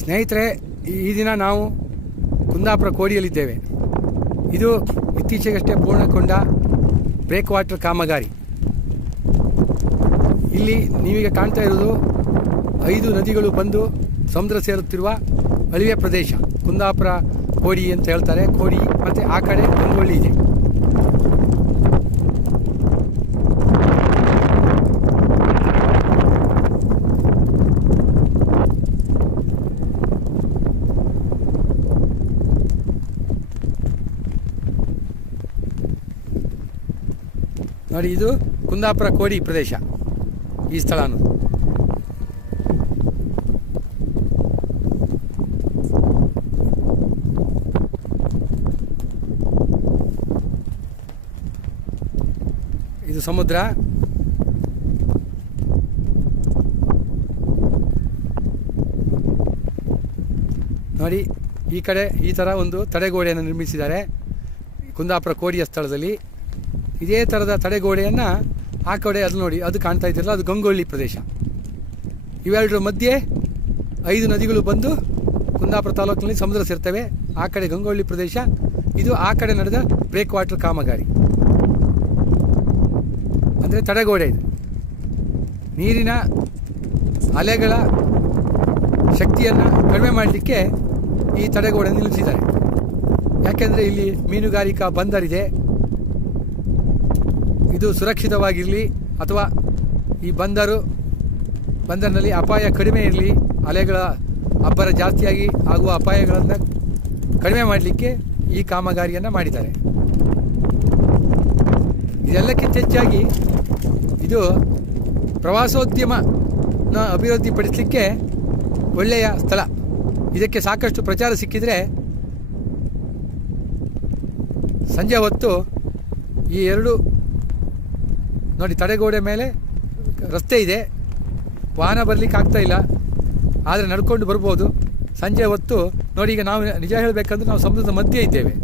ಸ್ನೇಹಿತರೆ, ಈ ದಿನ ನಾವು ಕುಂದಾಪುರ ಕೋಡಿಯಲ್ಲಿದ್ದೇವೆ. ಇದು ಇತ್ತೀಚೆಗಷ್ಟೇ ಪೂರ್ಣಗೊಂಡ ಬ್ರೇಕ್ ವಾಟರ್ ಕಾಮಗಾರಿ. ಇಲ್ಲಿ ನೀವೀಗ ಕಾಣ್ತಾ ಇರೋದು 5 ನದಿಗಳು ಬಂದು ಸಮುದ್ರ ಸೇರುತ್ತಿರುವ ಅಳಿವೆ ಪ್ರದೇಶ. ಕುಂದಾಪುರ ಕೋಡಿ ಅಂತ ಹೇಳ್ತಾರೆ. ಕೋಡಿ ಮತ್ತು ಆ ಕಡೆ ಗಂಗೊಳ್ಳಿ ಇದೆ. ನೋಡಿ, ಇದು ಕುಂದಾಪುರ ಕೋಡಿ ಪ್ರದೇಶ. ಈ ಸ್ಥಳ ಅನ್ನೋದು ಇದು ಸಮುದ್ರ. ನೋಡಿ, ಈ ಕಡೆ ಈ ಥರ ಒಂದು ತಡೆಗೋಡೆಯನ್ನು ನಿರ್ಮಿಸಿದ್ದಾರೆ ಕುಂದಾಪುರ ಕೋಡಿಯ ಸ್ಥಳದಲ್ಲಿ. ಇದೇ ಥರದ ತಡೆಗೋಡೆಯನ್ನು ಆ ಕಡೆ ಅದು ನೋಡಿ, ಅದು ಕಾಣ್ತಾ ಇದ್ದಿರಲ್ಲ, ಅದು ಗಂಗೊಳ್ಳಿ ಪ್ರದೇಶ. ಇವೆರಡರ ಮಧ್ಯೆ 5 ನದಿಗಳು ಬಂದು ಕುಂದಾಪುರ ತಾಲೂಕಿನಲ್ಲಿ ಸಮುದ್ರ ಸೇರ್ತವೆ. ಆ ಕಡೆ ಗಂಗೊಳ್ಳಿ ಪ್ರದೇಶ, ಇದು ಆ ಕಡೆ ನಡೆದ ಬ್ರೇಕ್ ವಾಟರ್ ಕಾಮಗಾರಿ, ಅಂದರೆ ತಡೆಗೋಡೆ. ಇದು ನೀರಿನ ಅಲೆಗಳ ಶಕ್ತಿಯನ್ನು ಕಡಿಮೆ ಮಾಡಲಿಕ್ಕೆ ಈ ತಡೆಗೋಡೆ ನಿಲ್ಲಿಸಿದ್ದಾರೆ. ಯಾಕೆಂದರೆ ಇಲ್ಲಿ ಮೀನುಗಾರಿಕಾ ಬಂದರಿದೆ. ಇದು ಸುರಕ್ಷಿತವಾಗಿರಲಿ, ಅಥವಾ ಈ ಬಂದರಿನಲ್ಲಿ ಅಪಾಯ ಕಡಿಮೆ ಇರಲಿ, ಅಲೆಗಳ ಅಬ್ಬರ ಜಾಸ್ತಿಯಾಗಿ ಆಗುವ ಅಪಾಯಗಳನ್ನು ಕಡಿಮೆ ಮಾಡಲಿಕ್ಕೆ ಈ ಕಾಮಗಾರಿಯನ್ನು ಮಾಡಿದ್ದಾರೆ. ಇದೆಲ್ಲಕ್ಕಿಂತ ಹೆಚ್ಚಾಗಿ ಇದು ಪ್ರವಾಸೋದ್ಯಮನ ಅಭಿವೃದ್ಧಿಪಡಿಸಲಿಕ್ಕೆ ಒಳ್ಳೆಯ ಸ್ಥಳ. ಇದಕ್ಕೆ ಸಾಕಷ್ಟು ಪ್ರಚಾರ ಸಿಕ್ಕಿದರೆ ಸಂಜೆ ಹೊತ್ತು ಈ 2 ನೋಡಿ, ತಡೆಗೋಡೆ ಮೇಲೆ ರಸ್ತೆ ಇದೆ, ವಾಹನ ಬರಲಿಕ್ಕೆ ಆಗ್ತಾ ಇಲ್ಲ, ಆದರೆ ನಡ್ಕೊಂಡು ಬರ್ಬೋದು. ಸಂಜೆ ಹೊತ್ತು ನೋಡಿ, ಈಗ ನಾವು ನಿಜ ಹೇಳಬೇಕಂದ್ರೆ ನಾವು ಸಮುದ್ರದ ಮಧ್ಯೆ ಇದ್ದೇವೆ.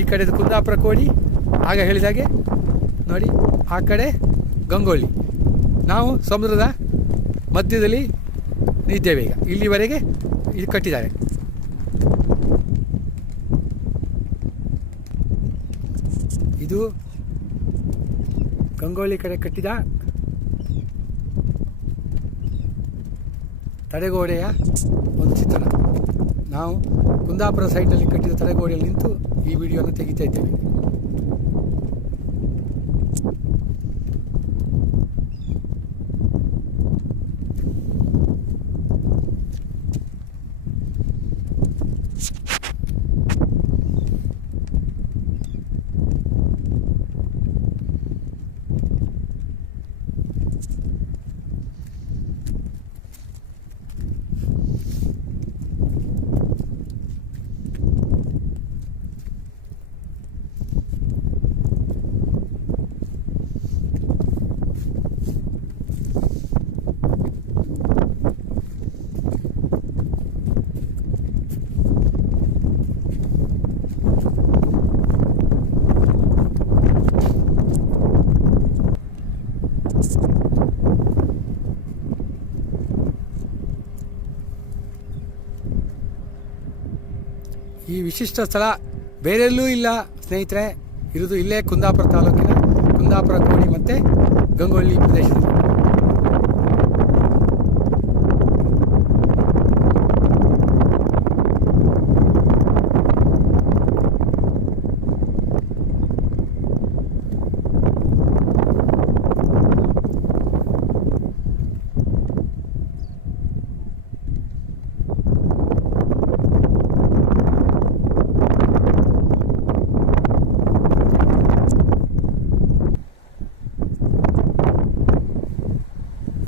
ಈ ಕಡೆದು ಕುಂದಾಪುರ ಕೋಡಿ, ಆಗ ಹೇಳಿದಾಗೆ ನೋಡಿ, ಆ ಕಡೆ ಗಂಗೊಳ್ಳಿ. ನಾವು ಸಮುದ್ರದ ಮಧ್ಯದಲ್ಲಿ ಇದ್ದೇವೆ. ಈಗ ಇಲ್ಲಿವರೆಗೆ ಇದು ಕಟ್ಟಿದ್ದಾರೆ. ಇದು ಗಂಗೊಳ್ಳಿ ಕಡೆ ಕಟ್ಟಿದ ತಡೆಗೋಡೆಯ ಒಂದು ಚಿತ್ರಣ. ನಾವು ಕುಂದಾಪುರ ಸೈಡ್ನಲ್ಲಿ ಕಟ್ಟಿದ ತಡೆಗೋಡೆಯಲ್ಲಿ ನಿಂತು ಈ ವಿಡಿಯೋನ ತೆಗಿತಾ ಇದ್ದೇವೆ. ಈ ವಿಶಿಷ್ಟ ಸ್ಥಳ ಬೇರೆಲ್ಲೂ ಇಲ್ಲ ಸ್ನೇಹಿತರೆ. ಇರೋದು ಇಲ್ಲೇ ಕುಂದಾಪುರ ತಾಲೂಕಿನ ಕುಂದಾಪುರ ಕೋಡಿ ಮತ್ತು ಗಂಗೊಳ್ಳಿ ಪ್ರದೇಶದಲ್ಲಿ.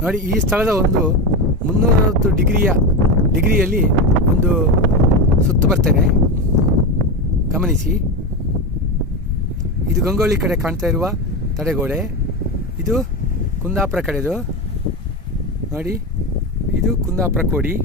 ನೋಡಿ, ಈ ಸ್ಥಳದ ಒಂದು 360 ಡಿಗ್ರಿಯಲ್ಲಿ ಒಂದು ಸುತ್ತು ಬರ್ತೇನೆ, ಗಮನಿಸಿ. ಇದು ಗಂಗೊಳ್ಳಿ ಕಡೆ ಕಾಣ್ತಾ ಇರುವ ತಡೆಗೋಡೆ, ಇದು ಕುಂದಾಪುರ ಕಡೆದು ನೋಡಿ, ಇದು ಕುಂದಾಪುರ ಕೋಡಿ.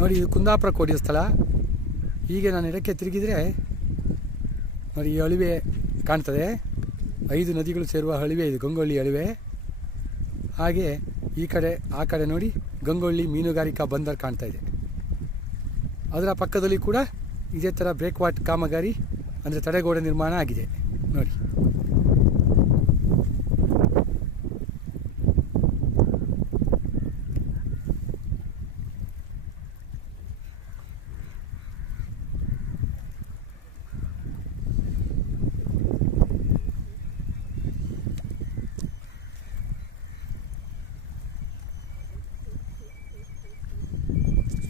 ನೋಡಿ, ಇದು ಕುಂದಾಪುರ ಕೋಡಿಯ ಸ್ಥಳ. ಹೀಗೆ ನಾನು ಎಡಕ್ಕೆ ತಿರುಗಿದರೆ ನೋಡಿ, ಈ ಅಳಿವೆ ಕಾಣ್ತದೆ. 5 ನದಿಗಳು ಸೇರುವ ಅಳಿವೆ ಇದು, ಗಂಗೊಳ್ಳಿ ಅಳಿವೆ. ಹಾಗೆ ಈ ಕಡೆ ಆ ಕಡೆ ನೋಡಿ, ಗಂಗೊಳ್ಳಿ ಮೀನುಗಾರಿಕಾ ಬಂದರ್ ಕಾಣ್ತಾ ಇದೆ. ಅದರ ಪಕ್ಕದಲ್ಲಿ ಕೂಡ ಇದೇ ಥರ ಬ್ರೇಕ್ವಾಟ್ ಕಾಮಗಾರಿ ಅಂದರೆ ತಡೆಗೋಡೆ ನಿರ್ಮಾಣ ಆಗಿದೆ ನೋಡಿ.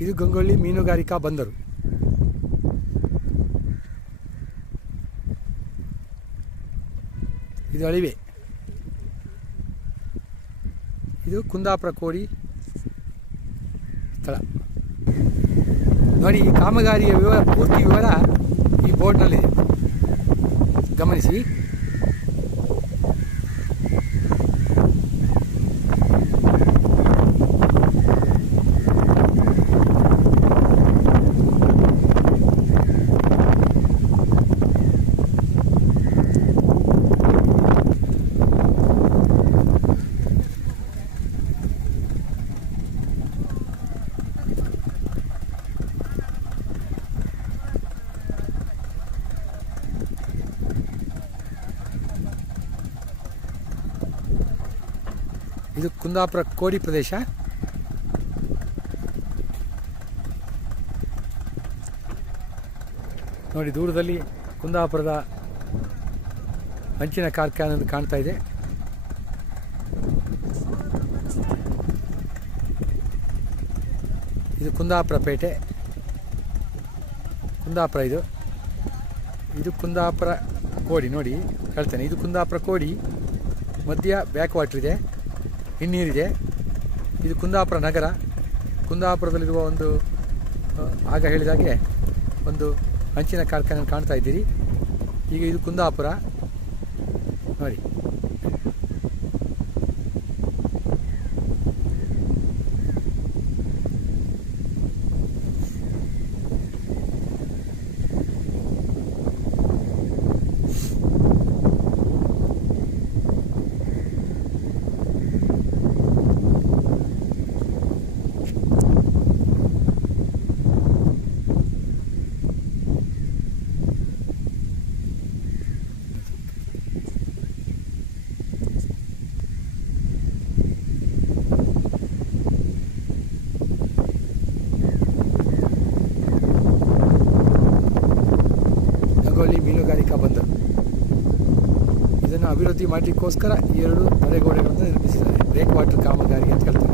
ಇದು ಗಂಗೊಳ್ಳಿ ಮೀನುಗಾರಿಕಾ ಬಂದರು. ಇದು ಅಳಿವೆ. ಇದು ಕುಂದಾಪುರ ಕೋಡಿ ಸ್ಥಳ. ನೋಡಿ, ಈ ಕಾಮಗಾರಿಯ ಪೂರ್ತಿ ವಿವರ ಈ ಬೋರ್ಡ್ನಲ್ಲಿದೆ, ಗಮನಿಸಿ. ಇದು ಕುಂದಾಪುರ ಕೋಡಿ ಪ್ರದೇಶ. ನೋಡಿ, ದೂರದಲ್ಲಿ ಕುಂದಾಪುರದ ಹಂಚಿನ ಕಾರ್ಖಾನೆ ಕಾಣ್ತಾ ಇದೆ. ಇದು ಕುಂದಾಪುರ ಪೇಟೆ, ಕುಂದಾಪುರ. ಇದು ಕುಂದಾಪುರ ಕೋಡಿ. ನೋಡಿ, ಹೇಳ್ತೇನೆ, ಇದು ಕುಂದಾಪುರ ಕೋಡಿ. ಮಧ್ಯ ಬ್ಯಾಕ್ ವಾಟರ್ ಇದೆ, ಹಿನ್ನೀರಿದೆ. ಇದು ಕುಂದಾಪುರ ನಗರ. ಕುಂದಾಪುರದಲ್ಲಿರುವ ಒಂದು ಆಗ ಹೇಳಿದಾಗೆ ಒಂದು ಹಂಚಿನ ಕಾರ್ಖಾನೆ ಕಾಣ್ತಾ ಇದ್ದೀರಿ. ಈಗ ಇದು ಕುಂದಾಪುರ ನೋಡಿ. ಮೀನುಗಾರಿಕಾ ಬಂದರು. ಇದನ್ನು ಅಭಿವೃದ್ಧಿ ಮಾಡಲಿಕ್ಕೋಸ್ಕರ 2 ತಡೆಗೋಡೆಗಳನ್ನು ನಿರ್ಮಿಸಿದ್ದಾರೆ. ಬ್ರೇಕ್ ವಾಟರ್ ಕಾಮಗಾರಿ ಅಂತ ಹೇಳ್ತಾರೆ.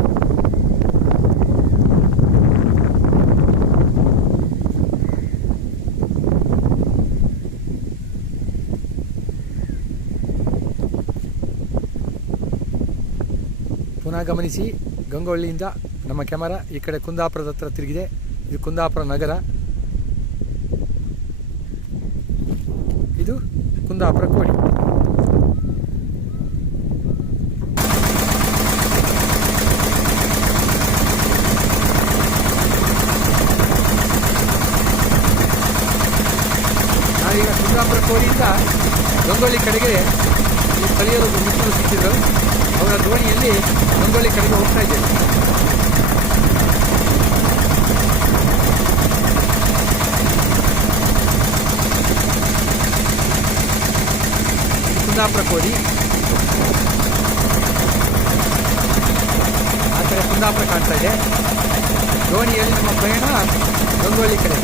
ಪುನಃ ಗಮನಿಸಿ, ಗಂಗೊಳ್ಳಿಯಿಂದ ನಮ್ಮ ಕ್ಯಾಮರಾ ಈ ಕಡೆ ಕುಂದಾಪುರದ ಹತ್ರ ತಿರುಗಿದೆ. ಇದು ಕುಂದಾಪುರ ನಗರ. ಇದು ಕುಂದಾಪುರ ಕೋಡಿ. ನಾವೀಗ ಕುಂದಾಪುರ ಕೋಡಿಯಿಂದ ಗಂಗೊಳ್ಳಿ ಕಡೆಗೆ ಈ ಸ್ಥಳೀಯರು ಮಿತ್ರರು ಸಿಕ್ಕಿದ್ರು. ಅವರ ದೋಣಿಯಲ್ಲಿ ಗಂಗೊಳ್ಳಿ ಕಡೆಗೆ ಹೋಗ್ತಾ ಇದ್ದೇವೆ. ಕುಂದಾಪುರ ಕೋಡಿ, ಆ ಕಡೆ ಕುಂದಾಪುರ ಕಾಣ್ತಾ ಇದೆ. ದೋಣಿಯಲ್ಲಿ ನಮ್ಮ ಪ್ರಯಾಣ ಗಂಗೊಳ್ಳಿ ಕಡೆ.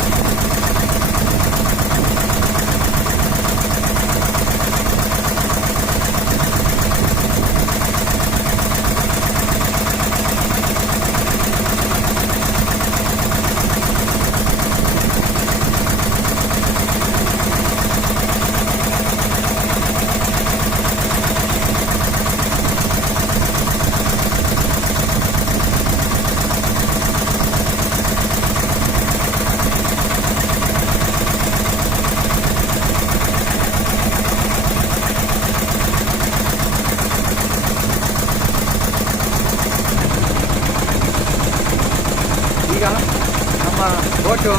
ಬೋಟು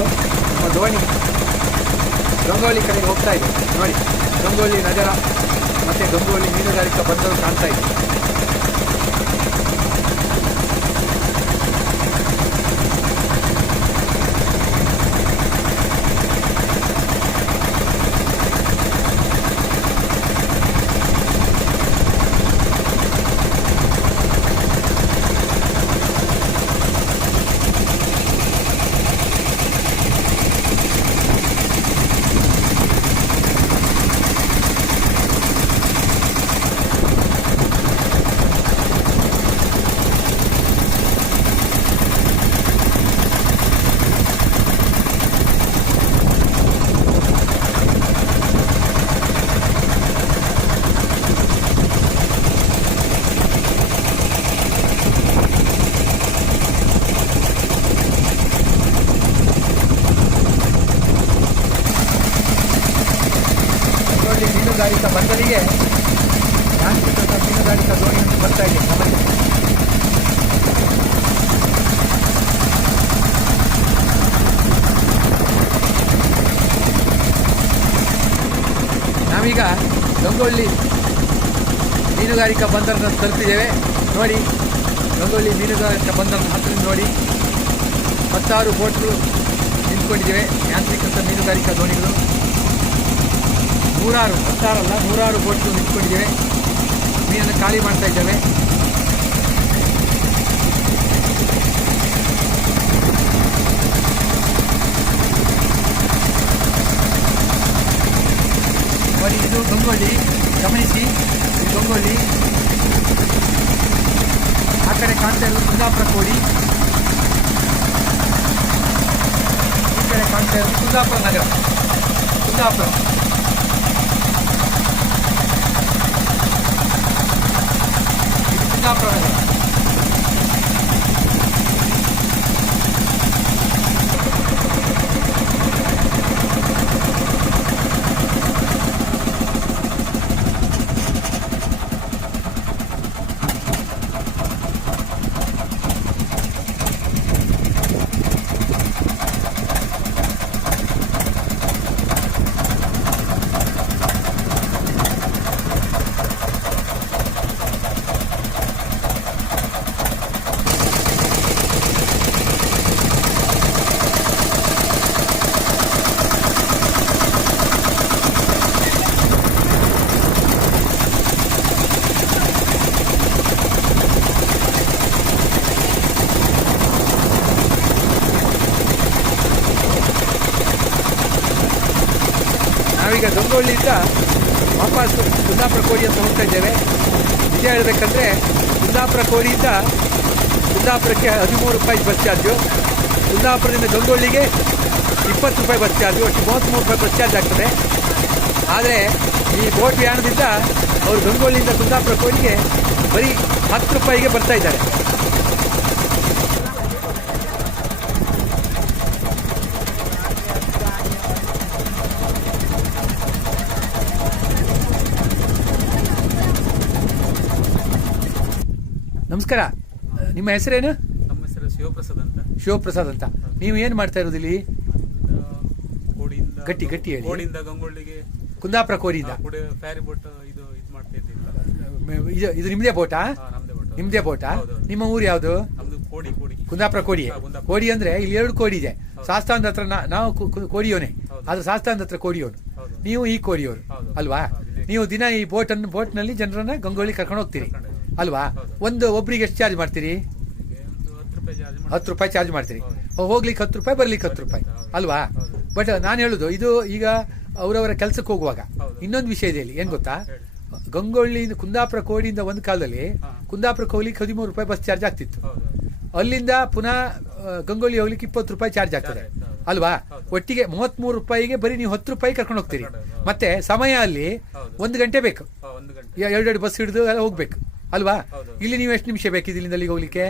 ದೋಣಿ ಗಂಗೋಳಿ ಕಡೆಗೆ ಹೋಗ್ತಾ ಇದೆ ನೋಡಿ. ಗಂಗೋಳಿ ನಗರ ಮತ್ತು ಗಂಗೋಳಿ ಮೀನುಗಾರಿಕಾ ಬಂದರು ಕಾಣ್ತಾ ಇದೆ. ಮೀನುಗಾರಿಕಾ ಬಂದರಿಗೆ ಯಾಂತ್ರಿಕ ಮೀನುಗಾರಿಕಾ ದೋಣಿ ಬರ್ತಾ ಇದೆ ಗಮನಿಸಿ. ನಾವೀಗ ಗಂಗೊಳ್ಳಿ ಮೀನುಗಾರಿಕಾ ಬಂದರನ್ನು ತಲುಪಿದ್ದೇವೆ ನೋಡಿ. ಗಂಗೊಳ್ಳಿ ಮೀನುಗಾರಿಕಾ ಬಂದರನ್ನು ಹತ್ತಿರ ನೋಡಿ 16 ಬೋಟ್ಗಳು ನಿಂತ್ಕೊಂಡಿದ್ದೇವೆ. ಯಾಂತ್ರಿಕ ಮೀನುಗಾರಿಕಾ ದೋಣಿಗಳು ನೂರಾರು ಬೋಟ್ಗಳು ನಿಂತ್ಕೊಂಡಿದ್ದೇವೆ. ಮೀನನ್ನು ಖಾಲಿ ಮಾಡ್ತಾ ಇದ್ದೇವೆ. ನೋಡಿ ಇದು ಗಂಗೊಳ್ಳಿ, ಗಮನಿಸಿ ಇದು ಗಂಗೊಳ್ಳಿ. ಆ ಕಡೆ ಕಾಣ್ತಾ ಇರೋದು ಕುಂದಾಪುರ ಕೋಡಿ, ಈ ಕಡೆ ಕಾಣ್ತಾ ಇರೋದು ಕುಂದಾಪುರ ನಗರ. ಕುಂದಾಪುರ ಕುಂದಾಪುರ ನಗರ. ನಾವೀಗ ಗಂಗೊಳ್ಳಿಯಿಂದ ವಾಪಸ್ ಕುಂದಾಪುರ ಕೋಡಿ ಅಂತ ಹೋಗ್ತಾ ಇದ್ದೇವೆ. ನಿಜ ಹೇಳಬೇಕಂದ್ರೆ ಕುಂದಾಪುರ ಕೋಡಿಯಿಂದ ಕುಂದಾಪುರಕ್ಕೆ 13 ರೂಪಾಯಿ ಬಸ್ ಚಾರ್ಜು, ಕುಂದಾಪುರದಿಂದ ಗಂಗೊಳ್ಳಿಗೆ 20 ರೂಪಾಯಿ ಬಸ್ ಚಾರ್ಜು, ಒಟ್ಟು 33 ರೂಪಾಯಿ ಬಸ್ ಚಾರ್ಜ್ ಆಗ್ತದೆ. ಆದರೆ ಈ ಬೋಟ್ ಯಾಣದಿಂದ ಅವರು ಗಂಗೊಳ್ಳಿಯಿಂದ ಕುಂದಾಪುರ ಕೋಡಿಗೆ ಬರೀ 10 ರೂಪಾಯಿಗೆ ಬರ್ತಾ ಇದ್ದಾರೆ. ನಮಸ್ಕಾರ, ನಿಮ್ಮ ಹೆಸರೇನು? ನಮ್ಮ ಹೆಸರು ಶಿವಪ್ರಸಾದ್ ಅಂತ. ಶಿವಪ್ರಸಾದ್ ಅಂತ. ನೀವು ಏನು ಮಾಡ್ತಾ ಇರೋದು ಇಲ್ಲಿ? ಗಟ್ಟಿ ಹೇಳಿ. ಕೋಡಿಯಿಂದ ಗಂಗೊಳ್ಳಿಗೆ ಕುಂದಾಪುರ ಕೋಡಿಯಿಂದ ಫ್ಯಾರಿ ಬೋಟ್ ಇದು ಮಾಡ್ತಾ ಇದ್ದೀವಿ. ಇದು ನಿಮ್ಮದೇ ಬೋಟಾ? ನಿಮ್ಮದೇ ಬೋಟಾ? ನಿಮ್ಮ ಊರು ಯಾವುದು? ಕುಂದಾಪುರ ಕೋಡಿ. ಕೋಡಿ ಅಂದ್ರೆ ಇಲ್ಲಿ 2 ಕೋಡಿ ಇದೆ. ಶಾಸ್ತಾನದ ಹತ್ರ ನಾವು ಕೋಡಿಯೋನೆ, ಆದ್ರೆ ಶಾಸ್ತಾನದ ಹತ್ರ ಕೋಡಿಯೋನು. ನೀವು ಈ ಕೋಡಿಯೋರು ಅಲ್ವಾ? ನೀವು ದಿನ ಈ ಬೋಟ್ನಲ್ಲಿ ಜನರನ್ನ ಗಂಗೊಳ್ಳಿ ಕರ್ಕೊಂಡು ಹೋಗ್ತೀರಿ ಅಲ್ವಾ? ಒಬ್ರಿಗೆ ಎಷ್ಟು ಚಾರ್ಜ್ ಮಾಡ್ತೀರಿ? 10 ರೂಪಾಯಿ ಚಾರ್ಜ್ ಮಾಡ್ತೀರಿ. ಹೋಗ್ಲಿಕ್ಕೆ 10 ರೂಪಾಯಿ, ಬರ್ಲಿಕ್ಕೆ 10 ರೂಪಾಯಿ ಅಲ್ವಾ? ಬಟ್ ನಾನು ಹೇಳುದು ಇದು ಈಗ ಅವರವರ ಕೆಲಸಕ್ಕೆ ಹೋಗುವಾಗ ಇನ್ನೊಂದು ವಿಷಯ ಇದೆ ಇಲ್ಲಿ. ಏನ್ ಗೊತ್ತಾ, ಗಂಗೊಳ್ಳಿಯಿಂದ ಕುಂದಾಪುರ ಕೋಡಿಯಿಂದ ಒಂದು ಕಾಲದಲ್ಲಿ ಕುಂದಾಪುರ ಹೋಗ್ಲಿಕ್ಕೆ 13 ರೂಪಾಯಿ ಬಸ್ ಚಾರ್ಜ್ ಆಗ್ತಿತ್ತು. ಅಲ್ಲಿಂದ ಪುನಃ ಗಂಗೊಳ್ಳಿ ಹೋಗ್ಲಿಕ್ಕೆ 20 ರೂಪಾಯಿ ಚಾರ್ಜ್ ಆಗ್ತದೆ ಅಲ್ವಾ? ಒಟ್ಟಿಗೆ 33 ರೂಪಾಯಿಗೆ ಬರೀ ನೀವು 10 ರೂಪಾಯಿ ಕರ್ಕೊಂಡು ಹೋಗ್ತೀರಿ. ಮತ್ತೆ ಸಮಯ ಅಲ್ಲಿ 1 ಗಂಟೆ ಬೇಕು, 2 ಬಸ್ ಹಿಡಿದು ಎಲ್ಲ ಹೋಗ್ಬೇಕು ಅಲ್ವಾ? ಇಲ್ಲಿ ನೀವು ಎಷ್ಟು ನಿಮಿಷ ಬೇಕು ಇಲ್ಲಿಂದ ಅಲ್ಲಿಗೆ ಹೋಗ್ಲಿಕ್ಕೆ?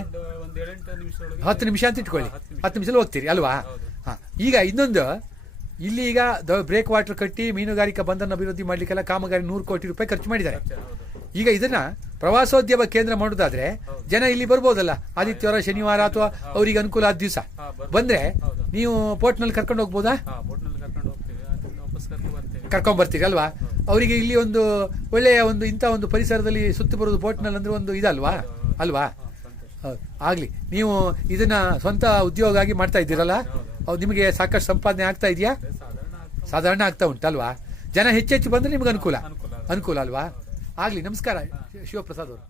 10 ನಿಮಿಷ ಅಂತ ಇಟ್ಕೊಳ್ಳಿ, 10 ನಿಮಿಷದಲ್ಲಿ ಹೋಗ್ತೀರಿ ಅಲ್ವಾ? ಈಗ ಇನ್ನೊಂದು, ಇಲ್ಲಿ ಈಗ ಬ್ರೇಕ್ ವಾಟರ್ ಕಟ್ಟಿ ಮೀನುಗಾರಿಕಾ ಬಂದರನ್ನು ಅಭಿವೃದ್ಧಿ ಮಾಡ್ಲಿಕ್ಕೆಲ್ಲ ಕಾಮಗಾರಿ 100 ಕೋಟಿ ರೂಪಾಯಿ ಖರ್ಚು ಮಾಡಿದ್ದಾರೆ. ಈಗ ಇದನ್ನ ಪ್ರವಾಸೋದ್ಯಮ ಕೇಂದ್ರ ಮಾಡೋದಾದ್ರೆ ಜನ ಇಲ್ಲಿ ಬರ್ಬೋದಲ್ಲ, ಆದಿತ್ಯವಾರ ಶನಿವಾರ ಅಥವಾ ಅವರಿಗೆ ಅನುಕೂಲ ಆದ ದಿವಸ ಬಂದ್ರೆ ನೀವು ಬೋಟ್ನಲ್ಲಿ ಕರ್ಕೊಂಡು ಹೋಗ್ಬೋದಾ? ಬೋಟ್ನಲ್ಲಿ ಕರ್ಕೊಂಡು ಹೋಗ್ತೀವಿ, ಅದನ್ನ ವಾಪಸ್ ಕರ್ಕೊಂಡ್ ಬರ್ತೀರಿ ಅಲ್ವಾ? ಅವರಿಗೆ ಇಲ್ಲಿ ಒಂದು ಒಳ್ಳೆಯ ಒಂದು ಇಂಥ ಒಂದು ಪರಿಸರದಲ್ಲಿ ಸುತ್ತಿ ಬರೋದು ಬೋಟ್ನಲ್ಲಿ ಅಂದ್ರೆ ಒಂದು ಇದಲ್ವಾ ಅಲ್ವಾ? ಆಗ್ಲಿ. ನೀವು ಇದನ್ನ ಸ್ವಂತ ಉದ್ಯೋಗ ಆಗಿ ಮಾಡ್ತಾ ಇದ್ದೀರಲ್ಲ, ನಿಮಗೆ ಸಾಕಷ್ಟು ಸಂಪಾದನೆ ಆಗ್ತಾ ಇದೆಯಾ? ಸಾಧಾರಣ ಆಗ್ತಾ ಉಂಟಲ್ವಾ? ಜನ ಹೆಚ್ಚೆಚ್ಚು ಬಂದ್ರೆ ನಿಮ್ಗೆ ಅನುಕೂಲ ಅಲ್ವಾ? ಆಗ್ಲಿ. ನಮಸ್ಕಾರ ಶಿವಪ್ರಸಾದ್ ಅವರು.